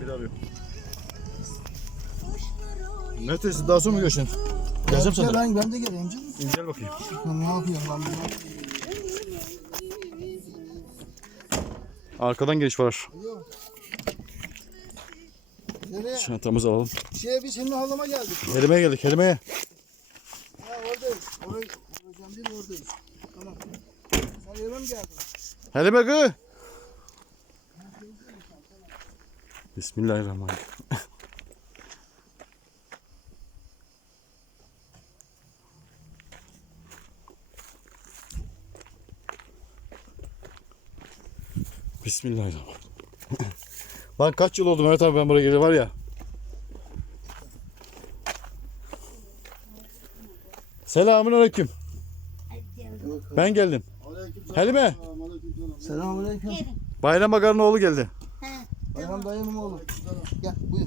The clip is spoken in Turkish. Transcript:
Bir daha yok. Netesi daha sonra mı görüşün? Geleceğim sana. Ben, ben de geleyim canım. Gel bakayım. ne yapıyorum ben bunu? Arkadan giriş var. Yok. Nereye? Çantamızı alalım. Şeye biz senin halama geldik. Helime'ye geldik, Helime'ye. Ha oradayız. Orayı, hocam değil oradayız. Tamam. Sen Helime mi geldin? Helime gı. Bismillahirrahmanirrahim. Bismillahirrahmanirrahim. Lan kaç yıl oldu Mehmet abi ben buraya geleli var ya. Selamun aleyküm. Ben geldim. Helime. Selamünaleyküm. Bayram Bakar'ın oğlu geldi. Ayhan dayımın oğlu. Gel buyur.